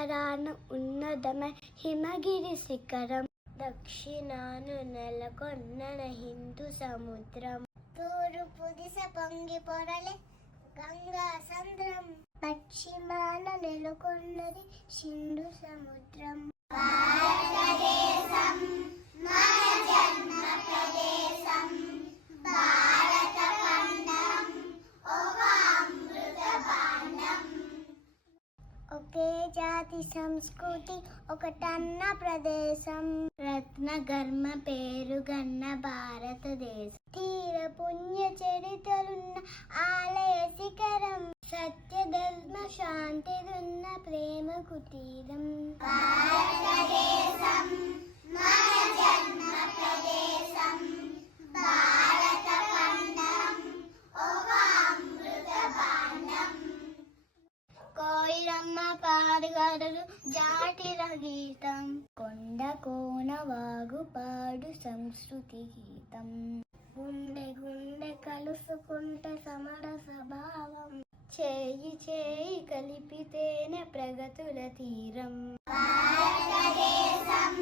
ఉత్తరాన ఉన్నదమై హిమగిరి శిఖరం, దక్షిణాన నెలకొన్న హిందూ సముద్రం, తూర్పు దిశ పొంగి పొరలే గంగా సంద్రం, పశ్చిమాన నెలకొన్నది సింధు సముద్రం. భారతదేశం మన జన్మ ప్రదేశం, భారత ఖండం ఒక అమృత భాండం. ఒకే జాతి సంస్కృతి ఒకటన్న ప్రదేశం, రత్నగర్మ పేరుగన్న భారతదేశం, తీర పుణ్య చరితలున్న ఆలయ శిఖరం, సత్యధర్మ శాంతిదున్న ప్రేమ కుటీరం. భారతదేశం మన జన్మ ప్రదేశం, భారత ఖండం ఒక అమృత భాండం. కోయిలమ్మ పాడుగాడు జాటిల గీతం, కొండ కోన వాగు పాడు సంస్కృతి గీతం, గుండె గుండె కలుసుకుంటే సమర స్వభావం, చేయి చేయి కలిపితేనే ప్రగతుల తీరం. భారతదేశం